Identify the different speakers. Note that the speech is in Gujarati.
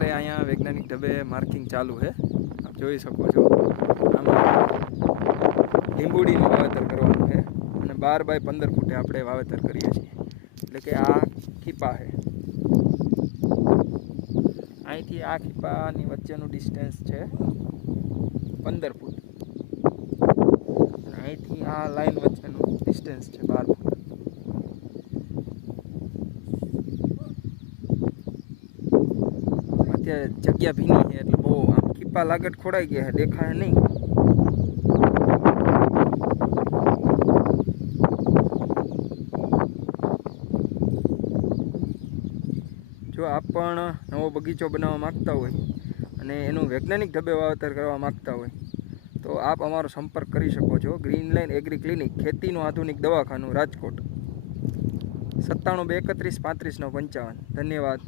Speaker 1: અત્યારે અહીંયા વૈજ્ઞાનિક ઢબે માર્કિંગ ચાલુ છે. આપ જોઈ શકો છો. આમાં લીંબુડીનું વાવેતર કરવાનું છે અને બાર બાય પંદર ફૂટે આપણે વાવેતર કરીએ છીએ. એટલે કે આ ખીપા છે. અહીંથી આ ખીપાની વચ્ચેનું ડિસ્ટન્સ છે પંદર ફૂટ. અહીંથી આ લાઈન વચ્ચેનું ડિસ્ટન્સ છે બાર ફૂટ. અત્યારે જગ્યા ભીની છે એટલે બહુ આમ કીપા લાગટ ખોડાઈ ગયા દેખાય નહીં. જો આપ પણ નવો બગીચો બનાવવા માંગતા હોય અને એનું વૈજ્ઞાનિક ઢબે વાવેતર કરવા માંગતા હોય, તો આપ અમારો સંપર્ક કરી શકો છો. ગ્રીન લાઇન એગ્રી ક્લિનિક, ખેતીનું આધુનિક દવાખાનું, રાજકોટ. સત્તાણું બે એકત્રીસ પાંત્રીસ નવ પંચાવન. ધન્યવાદ.